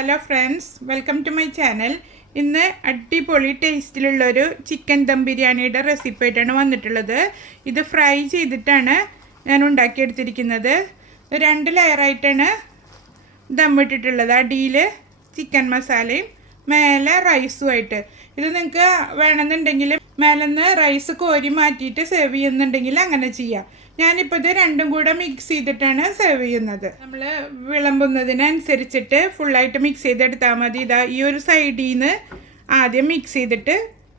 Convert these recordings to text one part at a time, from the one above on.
Hello friends welcome to my channel ഇന്ന് അടിപൊളി ടേസ്റ്റിലുള്ളൊരു ചിക്കൻ ദം ബിരിയാണിയുടെ റെസിപ്പി ആയിട്ടാണ് വന്നിട്ടുള്ളത്. ഇത് ഫ്രൈ ചെയ്തിട്ടാണ് ഞാൻ ഉണ്ടാക്കിയെടുത്തിരിക്കുന്നത്. രണ്ട് ലെയറായിട്ടാണ് ദം ഇട്ടിട്ടുള്ളത്. അടിയിൽ ചിക്കൻ മസാലയും മേലെ റൈസുമായിട്ട് ഇത് നിങ്ങൾക്ക് വേണമെന്നുണ്ടെങ്കിൽ മേലെ നിന്ന് റൈസ് കോരി മാറ്റിയിട്ട് സെർവ് ചെയ്യുന്നുണ്ടെങ്കിൽ അങ്ങനെ ചെയ്യാം. ഞാനിപ്പോൾ ഇത് രണ്ടും കൂടെ മിക്സ് ചെയ്തിട്ടാണ് സെർവ് ചെയ്യുന്നത്. നമ്മൾ വിളമ്പുന്നതിനനുസരിച്ചിട്ട് ഫുള്ളായിട്ട് മിക്സ് ചെയ്തെടുത്താൽ മതി. ഇതാ ഈ ഒരു സൈഡിൽ നിന്ന് ആദ്യം മിക്സ് ചെയ്തിട്ട്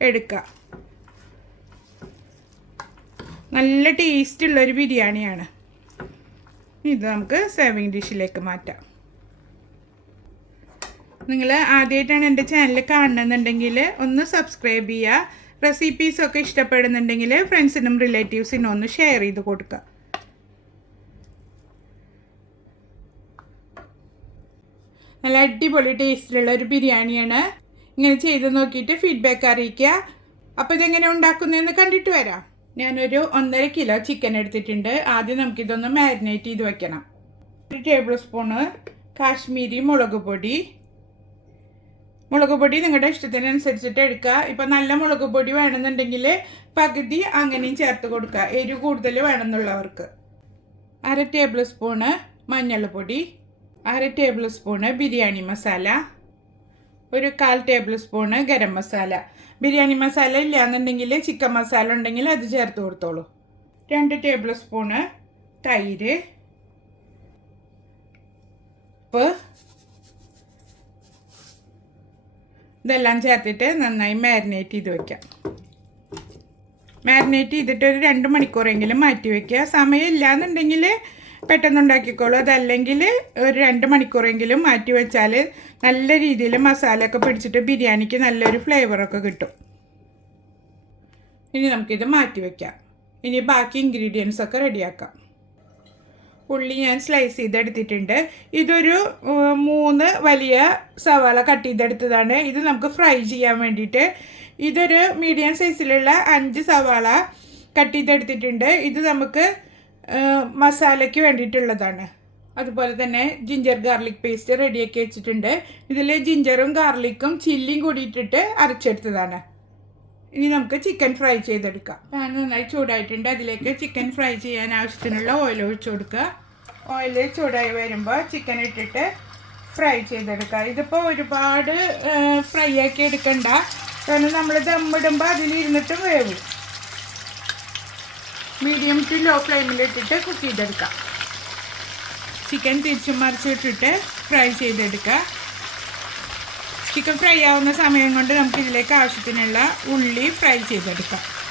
എടുക്കുക നല്ല ടേസ്റ്റ് ഉള്ളൊരു ബിരിയാണിയാണ്. ഇത് നമുക്ക് സെർവിങ് ഡിഷിലേക്ക് മാറ്റാം. നിങ്ങൾ ആദ്യമായിട്ടാണ് എന്റെ ചാനൽ കാണണമെന്നുണ്ടെങ്കിൽ ഒന്ന് സബ്സ്ക്രൈബ് ചെയ്യുക റെസിപ്പീസൊക്കെ ഇഷ്ടപ്പെടുന്നുണ്ടെങ്കിൽ ഫ്രണ്ട്സിനും റിലേറ്റീവ്സിനും ഒന്ന് ഷെയർ ചെയ്ത് കൊടുക്കുക നല്ല അടിപൊളി ടേസ്റ്റിലുള്ള ഒരു ബിരിയാണിയാണ്. ഇങ്ങനെ ചെയ്ത് നോക്കിയിട്ട് ഫീഡ്ബാക്ക് അറിയിക്കുക അപ്പോൾ ഇതെങ്ങനെ ഉണ്ടാക്കുന്നതെന്ന് കണ്ടിട്ട് വരാം. ഞാനൊരു ഒന്നര കിലോ ചിക്കൻ എടുത്തിട്ടുണ്ട്. ആദ്യം നമുക്കിതൊന്ന് മാരിനേറ്റ് ചെയ്ത് വെക്കണം. ഒരു ടേബിൾ സ്പൂണ് കാശ്മീരി മുളക് പൊടി മുളക് പൊടി നിങ്ങളുടെ ഇഷ്ടത്തിനനുസരിച്ചിട്ട് എടുക്കുക. ഇപ്പം നല്ല മുളക് പൊടി വേണമെന്നുണ്ടെങ്കിൽ പകുതി അങ്ങനെയും ചേർത്ത് കൊടുക്കുക. എരിവ് കൂടുതൽ വേണമെന്നുള്ളവർക്ക്. അര ടേബിൾ സ്പൂണ് മഞ്ഞൾപ്പൊടി അര ടേബിൾ സ്പൂണ് ബിരിയാണി മസാല. ഒരു കാൽ ടേബിൾ സ്പൂണ് ഗരം മസാല. ബിരിയാണി മസാല ഇല്ലയെന്നുണ്ടെങ്കിൽ ചിക്കൻ മസാല ഉണ്ടെങ്കിൽ അത് ചേർത്ത് കൊടുത്തോളൂ. രണ്ട് ടേബിൾ സ്പൂണ് തൈര്. ഉപ്പ്. ഇതെല്ലാം ചേർത്തിട്ട് നന്നായി മാരിനേറ്റ് ചെയ്ത് വെക്കാം. മാരിനേറ്റ് ചെയ്തിട്ട് ഒരു രണ്ട് മണിക്കൂറെങ്കിലും മാറ്റി വയ്ക്കുക സമയമില്ല എന്നുണ്ടെങ്കിൽ പെട്ടെന്ന് ഉണ്ടാക്കിക്കോളൂ. അതല്ലെങ്കിൽ ഒരു രണ്ട് മണിക്കൂറെങ്കിലും മാറ്റി വെച്ചാൽ നല്ല രീതിയിൽ മസാലയൊക്കെ പിടിച്ചിട്ട് ബിരിയാണിക്ക് നല്ലൊരു ഫ്ലേവറൊക്കെ കിട്ടും. ഇനി നമുക്കിത് മാറ്റി വയ്ക്കാം ഇനി ബാക്കി ഇൻഗ്രീഡിയൻസ് ഒക്കെ റെഡിയാക്കാം ഉള്ളി ഞാൻ സ്ലൈസ് ചെയ്തെടുത്തിട്ടുണ്ട്. ഇതൊരു മൂന്ന് വലിയ സവാള കട്ട് ചെയ്തെടുത്തതാണ്. ഇത് നമുക്ക് ഫ്രൈ ചെയ്യാൻ വേണ്ടിയിട്ട്. ഇതൊരു മീഡിയം സൈസിലുള്ള അഞ്ച് സവാള കട്ട് ചെയ്തെടുത്തിട്ടുണ്ട്. ഇത് നമുക്ക് മസാലയ്ക്ക് വേണ്ടിയിട്ടുള്ളതാണ്. അതുപോലെ തന്നെ ജിഞ്ചർ ഗാർലിക് പേസ്റ്റ് റെഡിയാക്കി വെച്ചിട്ടുണ്ട്. ഇതിൽ ജിഞ്ചറും ഗാർലിക്കും ചില്ലിയും കൂടിയിട്ടിട്ട് അരച്ചെടുത്തതാണ്. ഇനി നമുക്ക് ചിക്കൻ ഫ്രൈ ചെയ്തെടുക്കാം. പാൻ നന്നായി ചൂടായിട്ടുണ്ട്. അതിലേക്ക് ചിക്കൻ ഫ്രൈ ചെയ്യാൻ ആവശ്യത്തിനുള്ള ഓയിൽ ഒഴിച്ചു കൊടുക്കുക. ഓയിൽ ചൂടായി വരുമ്പോൾ ചിക്കൻ ഇട്ടിട്ട് ഫ്രൈ ചെയ്തെടുക്കുക. ഇതിപ്പോൾ ഒരുപാട് ഫ്രൈ ആക്കി എടുക്കണ്ട. കാരണം നമ്മൾ ദമ്മിടുമ്പോൾ അതിലിരുന്നിട്ട് വേവും. മീഡിയം ടു ലോ ഫ്ലെയിമിലിട്ടിട്ട് കുക്ക് ചെയ്തെടുക്കാം ചിക്കൻ തിരിച്ചും മറിച്ചിട്ടിട്ട് ഫ്രൈ ചെയ്തെടുക്കുക. ചിക്കൻ ഫ്രൈ ആവുന്ന സമയം കൊണ്ട് നമുക്ക് ഇതിലേക്ക് ആവശ്യത്തിനുള്ള ഉള്ളി ഫ്രൈ ചെയ്തെടുക്കാം.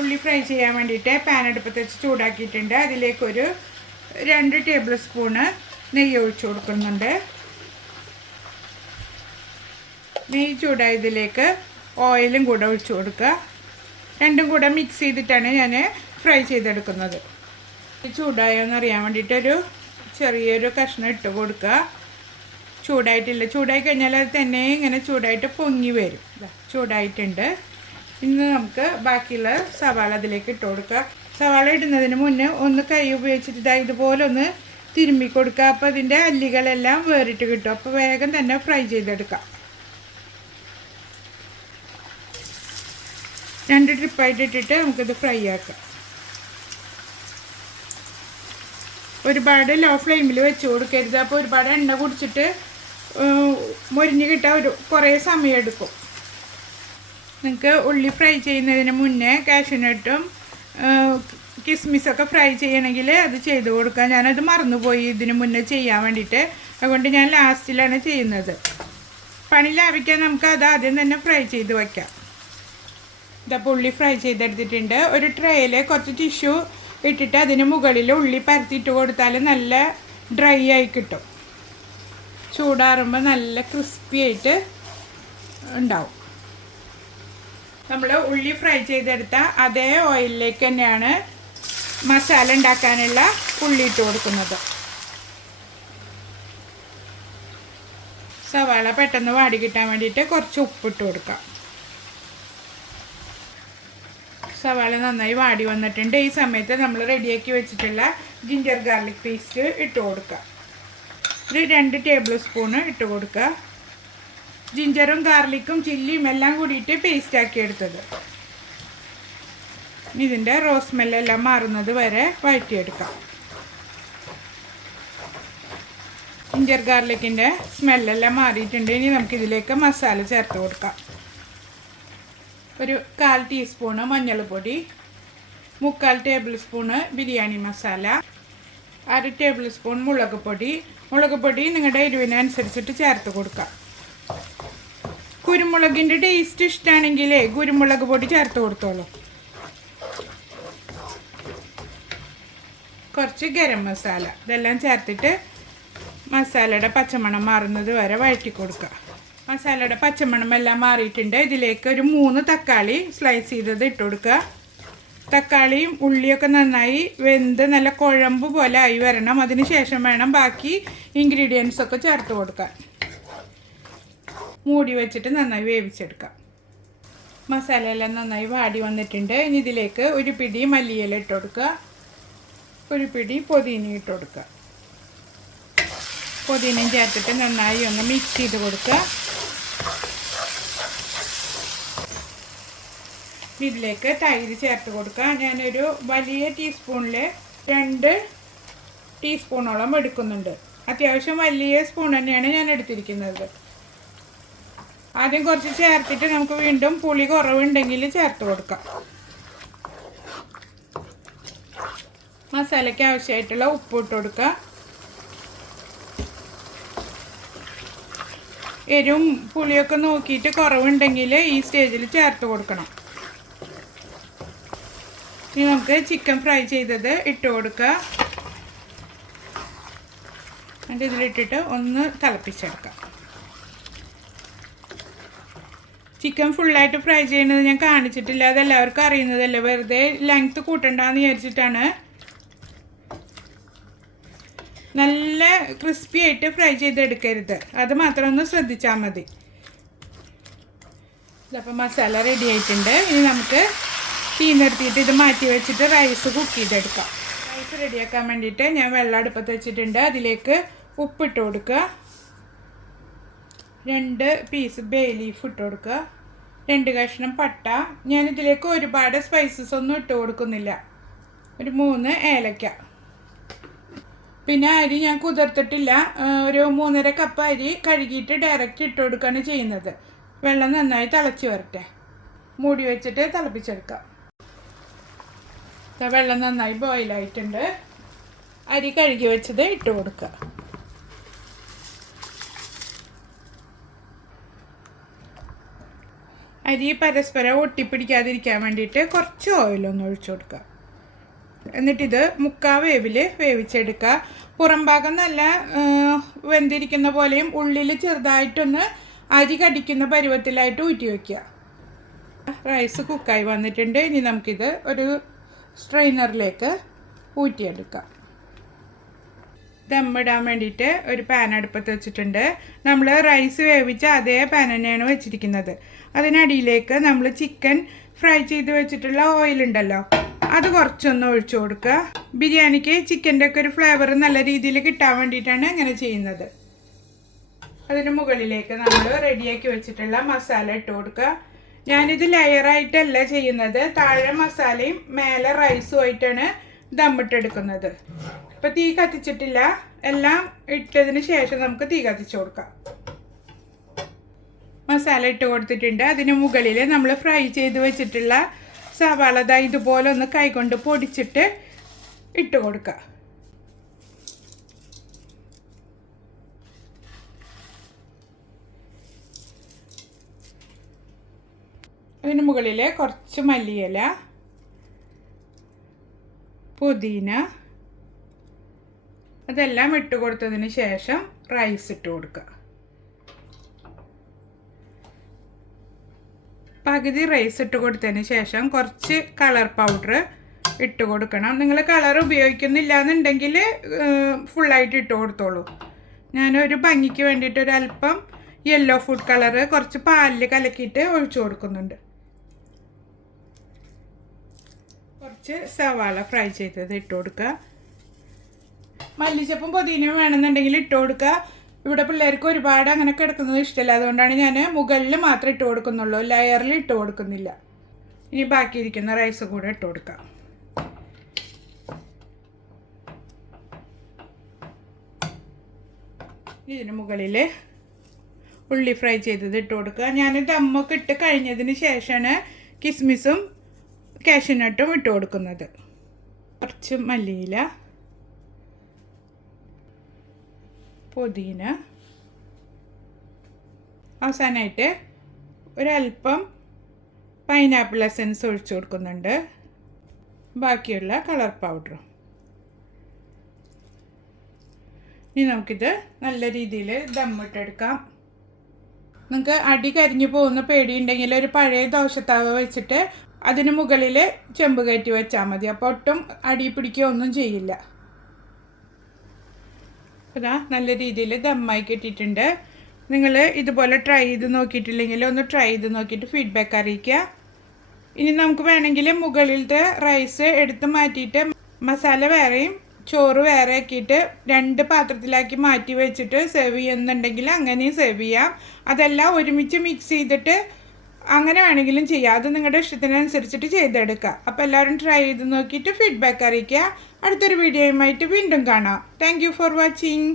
ഉള്ളി ഫ്രൈ ചെയ്യാൻ വേണ്ടിയിട്ട് പാൻ അടുപ്പത്ത് വെച്ച് ചൂടാക്കിയിട്ടുണ്ട്. അതിലേക്കൊരു രണ്ട് ടേബിൾ സ്പൂണ് നെയ്യ് ഒഴിച്ചു കൊടുക്കുന്നുണ്ട്. നെയ്യ് ചൂടായതിലേക്ക് ഓയിലും കൂടെ ഒഴിച്ചു കൊടുക്കുക. രണ്ടും കൂടെ മിക്സ് ചെയ്തിട്ടാണ് ഞാൻ ഫ്രൈ ചെയ്തെടുക്കുന്നത്. ചൂടായോ എന്ന് അറിയാൻ വേണ്ടിയിട്ടൊരു ചെറിയൊരു കഷ്ണം ഇട്ട് കൊടുക്കുക. ചൂടായിട്ടില്ല. ചൂടായി കഴിഞ്ഞാൽ അത് തന്നെ ഇങ്ങനെ ചൂടായിട്ട് പൊങ്ങി വരും. ചൂടായിട്ടുണ്ട്. ഇന്ന് നമുക്ക് ബാക്കിയുള്ള സവാള അതിലേക്ക് ഇട്ട് കൊടുക്കുക സവാള ഇടുന്നതിന് മുന്നേ ഒന്ന് കൈ ഉപയോഗിച്ചിട്ട് ഇതാ ഇതുപോലെ ഒന്ന് തിരുമ്മി കൊടുക്കുക അപ്പോൾ അതിന്റെ അല്ലികളെല്ലാം വേറിട്ട് കിട്ടും. അപ്പോൾ വേഗം തന്നെ ഫ്രൈ ചെയ്തെടുക്കാം. രണ്ട് ട്രിപ്പായിട്ട് ഇട്ടിട്ട് നമുക്കിത് ഫ്രൈ ആക്കാം. ഒരുപാട് ലോ ഫ്ലെയിമിൽ വെച്ച് കൊടുക്കരുത്. അപ്പോൾ ഒരുപാട് എണ്ണ കുടിച്ചിട്ട് മൊരിഞ്ഞ് കിട്ടാൻ ഒരു കുറേ സമയം എടുക്കും. നിങ്ങൾക്ക് ഉള്ളി ഫ്രൈ ചെയ്യുന്നതിന് മുന്നേ കാഷ്യൂനട്ടും കിസ്മിസൊക്കെ ഫ്രൈ ചെയ്യണമെങ്കിൽ അത് ചെയ്ത് കൊടുക്കാം ഞാനത് മറന്നുപോയി ഇതിന് മുന്നേ ചെയ്യാൻ വേണ്ടിയിട്ട്. അതുകൊണ്ട് ഞാൻ ലാസ്റ്റിലാണ് ചെയ്യുന്നത്. പണി ലാഭിക്കാൻ നമുക്ക് അത് ആദ്യം തന്നെ ഫ്രൈ ചെയ്ത് വയ്ക്കാം ഇതപ്പോൾ ഉള്ളി ഫ്രൈ ചെയ്തെടുത്തിട്ടുണ്ട്. ഒരു ട്രേയിൽ കുറച്ച് ടിഷ്യൂ ഇട്ടിട്ട് അതിന് മുകളിൽ ഉള്ളി പരത്തിയിട്ട് കൊടുത്താൽ നല്ല ഡ്രൈ ആയി കിട്ടും. ചൂടാറുമ്പോൾ നല്ല ക്രിസ്പി ആയിട്ട് ഉണ്ടാവും. നമ്മൾ ഉള്ളി ഫ്രൈ ചെയ്തെടുത്ത അതേ ഓയിലിലേക്ക് തന്നെയാണ് മസാല ഉണ്ടാക്കാനുള്ള ഉള്ളി ഇട്ട് കൊടുക്കുന്നത്. സവാള പെട്ടെന്ന് വാടി കിട്ടാൻ വേണ്ടിയിട്ട് കുറച്ച് ഉപ്പിട്ട് കൊടുക്കാം. സവാള നന്നായി വാടി വന്നിട്ടുണ്ട്. ഈ സമയത്ത് നമ്മൾ റെഡിയാക്കി വെച്ചിട്ടുള്ള ജിഞ്ചർ ഗാർലിക് പേസ്റ്റ് ഇട്ട് കൊടുക്കുക ഒരു രണ്ട് ടേബിൾ സ്പൂണ് ഇട്ട് കൊടുക്കുക. ജിഞ്ചറും ഗാർലിക്കും ചില്ലിയും എല്ലാം കൂടിയിട്ട് പേസ്റ്റ് ആക്കി എടുത്തത്. ഇതിന്റെ റോസ് സ്മെല്ലെല്ലാം മാറുന്നത് വരെ വഴറ്റിയെടുക്കാം. ജിഞ്ചർ ഗാർലിക്കിന്റെ സ്മെല്ലെല്ലാം മാറിയിട്ടുണ്ട്. ഇനി നമുക്കിതിലേക്ക് മസാല ചേർത്ത് കൊടുക്കാം. ഒരു കാൽ ടീസ്പൂണ് മഞ്ഞൾപ്പൊടി മുക്കാൽ ടേബിൾ സ്പൂണ് ബിരിയാണി മസാല അര ടേബിൾ സ്പൂൺ മുളക് പൊടി. മുളക് പൊടി നിങ്ങളുടെ എരിവിനനുസരിച്ചിട്ട് ചേർത്ത് കൊടുക്കാം. കുരുമുളകിന്റെ ടേസ്റ്റ് ഇഷ്ടമാണെങ്കിൽ കുരുമുളക് പൊടി ചേർത്ത് കൊടുത്തോളൂ. കുറച്ച് ഗരം മസാല ഇതെല്ലാം ചേർത്തിട്ട് മസാലയുടെ പച്ചമണം മാറുന്നത് വരെ വഴറ്റി കൊടുക്കുക. മസാലയുടെ പച്ചമണം എല്ലാം മാറിയിട്ടുണ്ട്. ഇതിലേക്ക് ഒരു മൂന്ന് തക്കാളി സ്ലൈസ് ചെയ്തത് ഇട്ട് കൊടുക്കുക. തക്കാളിയും ഉള്ളിയൊക്കെ നന്നായി വെന്ത് നല്ല കുഴമ്പ് പോലെ ആയി വരണം. അതിന് ശേഷം വേണം ബാക്കി ഇൻഗ്രീഡിയൻസ് ഒക്കെ ചേർത്ത് കൊടുക്കാൻ. മൂടി വെച്ചിട്ട് നന്നായി വേവിച്ചെടുക്കാം. മസാല എല്ലാം നന്നായി വാടി വന്നിട്ടുണ്ട്. ഇനി ഇതിലേക്ക് ഒരു പിടി മല്ലിയില ഇട്ട് കൊടുക്കുക. ഒരു പിടി പൊതിന ഇട്ട് കൊടുക്കുക. പൊതിനയും ചേർത്തിട്ട് നന്നായി ഒന്ന് മിക്സ് ചെയ്ത് കൊടുക്കുക. ഇതിലേക്ക് തൈര് ചേർത്ത് കൊടുക്കുക. ഞാനൊരു വലിയ ടീസ്പൂണിൽ രണ്ട് ടീസ്പൂണോളം എടുക്കുന്നുണ്ട്. അത്യാവശ്യം വലിയ സ്പൂൺ തന്നെയാണ് ഞാൻ എടുത്തിരിക്കുന്നത്. ആദ്യം കുറച്ച് ചേർത്തിട്ട് നമുക്ക് വീണ്ടും പുളി കുറവുണ്ടെങ്കിൽ ചേർത്ത് കൊടുക്കാം. മസാലയ്ക്ക് ആവശ്യമായിട്ടുള്ള ഉപ്പ് ഇട്ട് കൊടുക്കുക. എരും പുളിയൊക്കെ നോക്കിയിട്ട് കുറവുണ്ടെങ്കിൽ ഈ സ്റ്റേജിൽ ചേർത്ത് കൊടുക്കണം. ഇനി നമുക്ക് ചിക്കൻ ഫ്രൈ ചെയ്തത് ഇട്ട് കൊടുക്കുക. എന്നിട്ട് ഇതിലിട്ടിട്ട് ഒന്ന് തിളപ്പിച്ചെടുക്കാം. ചിക്കൻ ഫുള്ളായിട്ട് ഫ്രൈ ചെയ്യുന്നത് ഞാൻ കാണിച്ചിട്ടില്ല. അതെല്ലാവർക്കും അറിയുന്നതല്ലേ? വെറുതെ ലെങ്ത്ത് കൂട്ടണ്ടെന്ന് വിചാരിച്ചിട്ടാണ്. നല്ല ക്രിസ്പി ആയിട്ട് ഫ്രൈ ചെയ്തെടുക്കരുത്. അത് മാത്രം ഒന്ന് ശ്രദ്ധിച്ചാൽ മതി. ഇതപ്പോൾ മസാല റെഡി ആയിട്ടുണ്ട്. ഇനി നമുക്ക് തീ നിർത്തിയിട്ട് ഇത് മാറ്റി വെച്ചിട്ട് റൈസ് കുക്ക് ചെയ്തെടുക്കാം. റൈസ് റെഡിയാക്കാൻ വേണ്ടിയിട്ട് ഞാൻ വെള്ളം അടുപ്പത്ത് വെച്ചിട്ടുണ്ട്. അതിലേക്ക് ഉപ്പിട്ട് കൊടുക്കുക. രണ്ട് പീസ് ബേ ലീഫ് ഇട്ട് കൊടുക്കുക. രണ്ട് കഷ്ണം പട്ട. ഞാനിതിലേക്ക് ഒരുപാട് സ്പൈസസ് ഒന്നും ഇട്ട് കൊടുക്കുന്നില്ല. ഒരു മൂന്ന് ഏലക്ക. പിന്നെ അരി ഞാൻ കുതിർത്തിട്ടില്ല. ഒരു മൂന്നര കപ്പ് അരി കഴുകിയിട്ട് ഡയറക്റ്റ് ഇട്ട് കൊടുക്കുകയാണ് ചെയ്യുന്നത്. വെള്ളം നന്നായി തിളച്ച് വരട്ടെ. മൂടി വെച്ചിട്ട് തിളപ്പിച്ചെടുക്കാം. വെള്ളം നന്നായി ബോയിലായിട്ടുണ്ട് അരി കഴുകി വെച്ചത് ഇട്ട് കൊടുക്കുക. അരി പരസ്പരം ഒട്ടിപ്പിടിക്കാതിരിക്കാൻ വേണ്ടിയിട്ട് കുറച്ച് ഓയിലൊന്ന് ഒഴിച്ചു കൊടുക്കുക. എന്നിട്ടിത് മുക്കാ വേവിൽ വേവിച്ചെടുക്കുക. പുറം ഭാഗം നല്ല വെന്തിരിക്കുന്ന പോലെയും ഉള്ളിൽ ചെറുതായിട്ടൊന്ന് അരി കടിക്കുന്ന പരുവത്തിലായിട്ട് ഊറ്റി വയ്ക്കുക റൈസ് കുക്കായി വന്നിട്ടുണ്ട്. ഇനി നമുക്കിത് ഒരു സ്ട്രെയിനറിലേക്ക് ഊറ്റിയെടുക്കാം. ദമ്മിടാൻ വേണ്ടിയിട്ട് ഒരു പാൻ അടുപ്പത്ത് വെച്ചിട്ടുണ്ട്. നമ്മൾ റൈസ് വേവിച്ച അതേ പാൻ തന്നെയാണ് വെച്ചിരിക്കുന്നത്. അതിനടിയിലേക്ക് നമ്മൾ ചിക്കൻ ഫ്രൈ ചെയ്ത് വെച്ചിട്ടുള്ള ഓയിലുണ്ടല്ലോ അത് കുറച്ചൊന്ന് ഒഴിച്ചു കൊടുക്കുക. ബിരിയാണിക്ക് ചിക്കന്റെ ഒക്കെ ഒരു ഫ്ലേവർ നല്ല രീതിയിൽ കിട്ടാൻ വേണ്ടിയിട്ടാണ് ഇങ്ങനെ ചെയ്യുന്നത്. അതിന് മുകളിലേക്ക് നമ്മൾ റെഡിയാക്കി വെച്ചിട്ടുള്ള മസാല ഇട്ട് കൊടുക്കുക. ഞാനിത് ലെയറായിട്ടല്ല ചെയ്യുന്നത്. താഴെ മസാലയും മേലെ റൈസും ആയിട്ടാണ് ദമ്മിട്ടെടുക്കുന്നത്. ഇപ്പം തീ കത്തിച്ചിട്ടില്ല. എല്ലാം ഇട്ടതിന് ശേഷം നമുക്ക് തീ കത്തിച്ച് കൊടുക്കാം. മസാല ഇട്ട് കൊടുത്തിട്ടുണ്ട്. അതിന് മുകളിൽ നമ്മൾ ഫ്രൈ ചെയ്ത് വെച്ചിട്ടുള്ള സവാള ദാ ഇതുപോലെ ഒന്ന് കൈകൊണ്ട് പൊടിച്ചിട്ട് ഇട്ട് കൊടുക്കുക അതിന് മുകളിൽ കുറച്ച് മല്ലിയില പുതിന അതെല്ലാം ഇട്ട് കൊടുത്തതിന് ശേഷം റൈസ് ഇട്ട് കൊടുക്കുക പകുതി റൈസ് ഇട്ട് കൊടുത്തതിന് ശേഷം കുറച്ച് കളർ പൗഡർ ഇട്ട് കൊടുക്കണം. നിങ്ങൾ കളർ ഉപയോഗിക്കുന്നില്ല എന്നുണ്ടെങ്കിൽ ഫുള്ളായിട്ട് ഇട്ട് കൊടുത്തോളൂ. ഞാനൊരു ഭംഗിക്ക് വേണ്ടിയിട്ട് അല്പം യെല്ലോ ഫുഡ് കളറ് കുറച്ച് പാലിൽ കലക്കിയിട്ട് ഒഴിച്ചു കൊടുക്കുന്നുണ്ട്. കുറച്ച് സവാള ഫ്രൈ ചെയ്തത് ഇട്ട് കൊടുക്കുക മല്ലിച്ചപ്പും പുതിനയും വേണമെന്നുണ്ടെങ്കിൽ ഇട്ട് കൊടുക്കുക. ഇവിടെ പിള്ളേർക്ക് ഒരുപാട് അങ്ങനെ കിടക്കുന്നത് ഇഷ്ടമല്ല. അതുകൊണ്ടാണ് ഞാൻ മുകളിൽ മാത്രം ഇട്ട് കൊടുക്കുന്നുള്ളൂ. ലെയറിൽ ഇട്ട് കൊടുക്കുന്നില്ല. ഇനി ബാക്കിയിരിക്കുന്ന റൈസ് കൂടെ ഇട്ട് കൊടുക്കാം ഇതിന് മുകളിൽ ഉള്ളി ഫ്രൈ ചെയ്തത് ഇട്ട് കൊടുക്കുക. ഞാൻ ദമ്മൊക്കെ ഇട്ട് കഴിഞ്ഞതിന് ശേഷമാണ് കിസ്മിസും കാഷ്യനട്ടും ഇട്ട് കൊടുക്കുന്നത്. കുറച്ച് മല്ലിയില. പുതിന. അവസാനമായിട്ട് ഒരല്പം പൈനാപ്പിൾ എസൻസ് ഒഴിച്ചു കൊടുക്കുന്നുണ്ട്. ബാക്കിയുള്ള കളർ പൗഡറും ഇനി നമുക്കിത് നല്ല രീതിയിൽ ദമ്മിട്ടെടുക്കാം നിങ്ങൾക്ക് അടി കരിഞ്ഞു പോകുന്ന പേടിയുണ്ടെങ്കിൽ ഒരു പഴയ ദോശത്താവ് വെച്ചിട്ട് അതിന് മുകളിൽ ചെമ്പ് കയറ്റി വെച്ചാൽ മതി. അപ്പോൾ ഒട്ടും അടി പിടിക്കുകയോ ഒന്നും ഇതാ നല്ല രീതിയിൽ ദമ്മായി കിട്ടിയിട്ടുണ്ട്. നിങ്ങൾ ഇതുപോലെ ട്രൈ ചെയ്ത് നോക്കിയിട്ടില്ലെങ്കിൽ ഒന്ന് ട്രൈ ചെയ്ത് നോക്കിയിട്ട് ഫീഡ്ബാക്ക് അറിയിക്കുക. ഇനി നമുക്ക് വേണമെങ്കിൽ മുകളിലത്തെ റൈസ് എടുത്ത് മാറ്റിയിട്ട് മസാല വേറെയും ചോറ് വേറെ ആക്കിയിട്ട് രണ്ട് പാത്രത്തിലാക്കി മാറ്റി വെച്ചിട്ട് സെർവ് ചെയ്യുന്നുണ്ടെങ്കിൽ അങ്ങനെയും സെർവ് ചെയ്യാം. അതെല്ലാം ഒരുമിച്ച് മിക്സ് ചെയ്തിട്ട് അങ്ങനെ വേണമെങ്കിലും ചെയ്യാം. അത് നിങ്ങളുടെ ഇഷ്ടത്തിനനുസരിച്ചിട്ട് ചെയ്തെടുക്കുക അപ്പോൾ എല്ലാവരും ട്രൈ ചെയ്ത് നോക്കിയിട്ട് ഫീഡ്ബാക്ക് അറിയിക്കുക. അടുത്തൊരു വീഡിയോയുമായിട്ട് വീണ്ടും കാണാം. Thank for watching